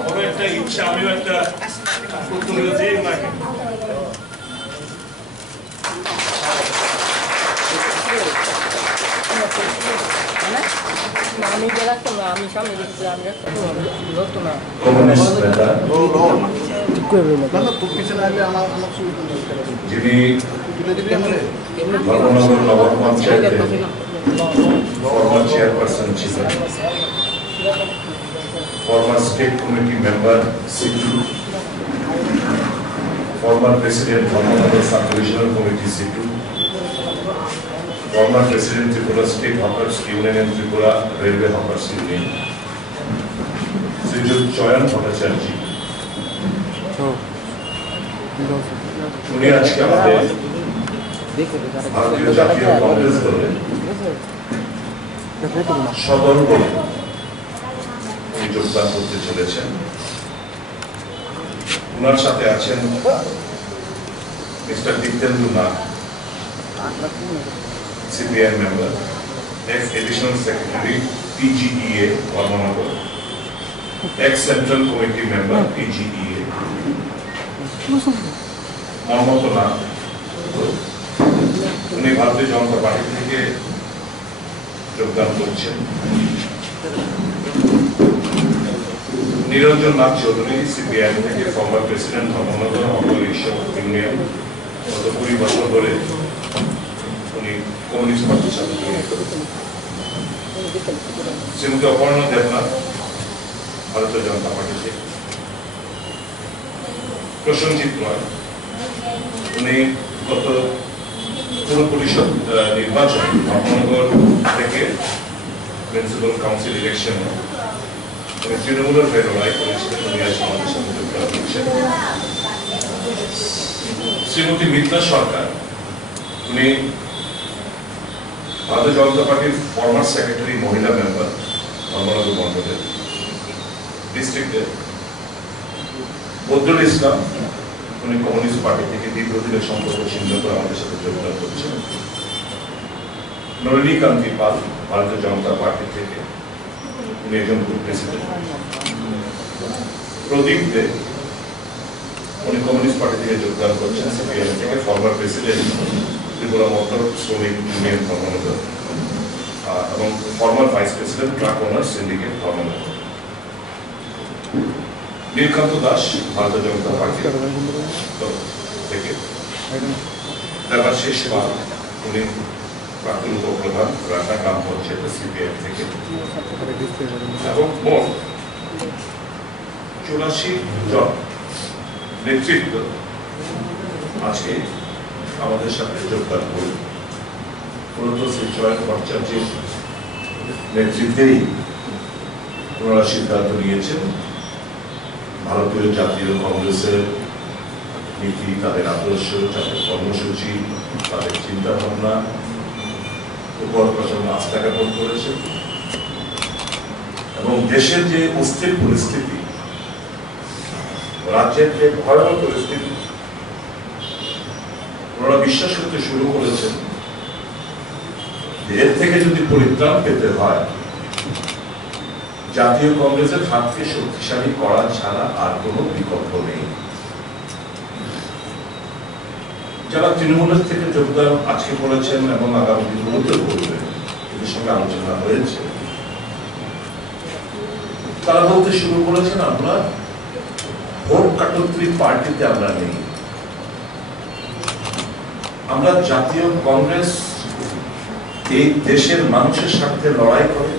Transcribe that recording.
আমারও একটা ইচ্ছা, আমিও একটা প্রতিনিধি দিই ওনাকে। আমি রাখতাম না, আমি সামনে দেখছি, আমি রাখতাম না। যিনি ধর্মনগর নগর পঞ্চায়েতের ফরমার চেয়ারপারসন ছিলেন, former state committee member CITU, former president Dharmanagar sub divisional committee CITU, former President Tripura State Hawkers Union and Tripura Railway Hawkers Union, Srijut Choyan Bhattacharjee, উনি আজকে আমাদের ভারতীয় জাতীয় কংগ্রেস দলের সদর দলে উনি যোগদান করতে চলেছেন। ওনার সাথে আছেন mister Diptendu Nath, CPI member, ex-additional secretary, PGEA, Varmanagar, ex-central committee member, PGEA, Mohammad Nath, উনি ভারতীয় জনতা পার্টি থেকে যোগদান করছেন। নিরঞ্জন নাথ চৌধুরী, CPI থেকে former president, Dharmanagar auto rickshaw union, গত 20 বছর ধরে উনি কমিউনিস্ট পার্টির সাথে জড়িত। শ্রীমতী অপর্ণা দেবনাথ, ভারতীয় জনতা পার্টি থেকে। প্রসেনজিৎ রয়, উনি গত পুর পরিষদ নির্বাচন ধর্মনগর থেকে মিউনিসিপাল কাউন্সিল ইলেকশনে উনি তৃণমূলের হয়ে লড়াই করেছিলেন, উনি আজ আমাদের সাথে যোগদান করছেন। শ্রীমতী মিত্রা সরকার, উনি ভারতীয় জনতা পার্টির ফরমার সেক্রেটারি, মহিলা মেম্বার, ধর্মনগর মন্ডলের ডিস্ট্রিক্টের। বদরুল ইসলাম, উনি কমিউনিস্ট পার্টি থেকে দীর্ঘদিনের সম্পর্ক ছিন্ন করে আমাদের সাথে যোগদান করছেন। নলিনী কান্তি পাল, ভারতীয় জনতা পার্টি থেকে, উনি একজন গ্রুপ প্রেসিডেন্ট। প্রদীপ দে, উনি কমিউনিস্ট পার্টি থেকে যোগদান করছেন, সিপিএম থেকে, ফরমার প্রেসিডেন্ট ত্রিপুরা মোটর শ্রমিক ইউনিয়ন ধর্মনগর এবং ফরমার ভাইস প্রেসিডেন্ট ট্রাক ওনার সিন্ডিকেট ধর্মনগর। নীলকান্ত দাস, ভারতীয় জনতা পার্টি থেকে। দেবাশিস পাল, উনি প্রাক্তন উপপ্রধান, রাজা গ্রাম পঞ্চায়েত, সিপিএম থেকে। এবং মোট 84 জন নেতৃত্ব আজকে আমাদের সাথে যোগদান করবে। মূলত শ্রী চয়ন ভট্টাচার্যের নেতৃত্বেই ওনারা সিদ্ধান্ত নিয়েছেন ভারতীয় জাতীয় কংগ্রেসের নীতি, তাদের আদর্শ, তাদের কর্মসূচি, তাদের চিন্তা ভাবনা উপর প্রচন্ড আস্থা জ্ঞাপন করেছেন এবং দেশের যে অস্থির পরিস্থিতি, রাজ্যের যে ভয়াবহ পরিস্থিতি, ওনারা বিশ্বাস করতে শুরু করেছেন এর থেকে যদি পরিত্রাণ পেতে হয়, জাতীয় কংগ্রেসের হাতকে শক্তিশালী করা ছাড়া আর কোনো বিকল্প নেই। যারা তৃণমূলের থেকে যোগদান আজকে করেছেন এবং আগামী দিনগুলোতে করবেন, এদের সঙ্গে আলোচনা হয়েছে, তারা বলতে শুরু করেছেন আমরা ভোট কাটত্রী পার্টিতে আমরা নেই, আমরা জাতীয় কংগ্রেস এই দেশের মানুষের স্বার্থে লড়াই করে